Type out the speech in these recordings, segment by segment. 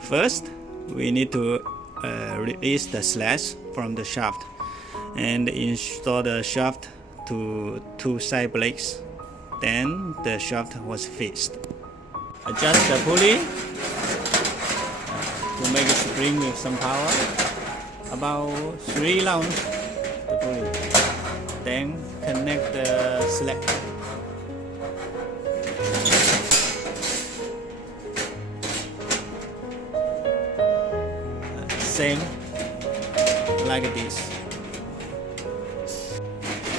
First, we need to release the slash from the shaft and install the shaft to two side blades. Then the shaft was fixed. Adjust the pulley to make it spring with some power. About 3 rounds the pulley. Then connect the slack. Same like this.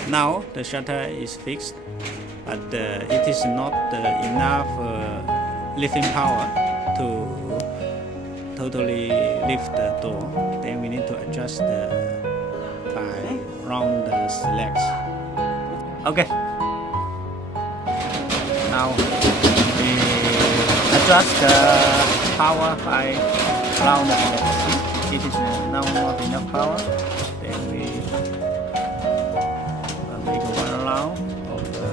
Now the shutter is fixed, but it is not enough lifting power to totally lift the door. Then we need to adjust by round the slats. Okay. Now we adjust the power by round the slats. It is now not enough power. Then we make 1 round of the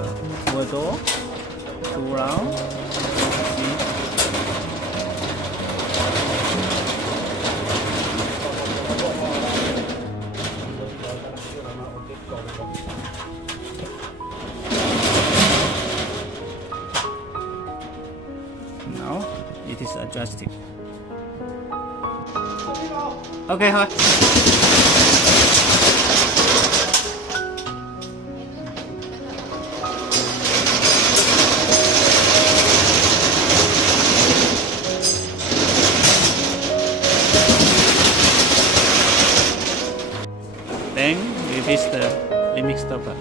full door, 2 rounds. Now it is adjusted. Ok thôi. Then we fix the limit stopper.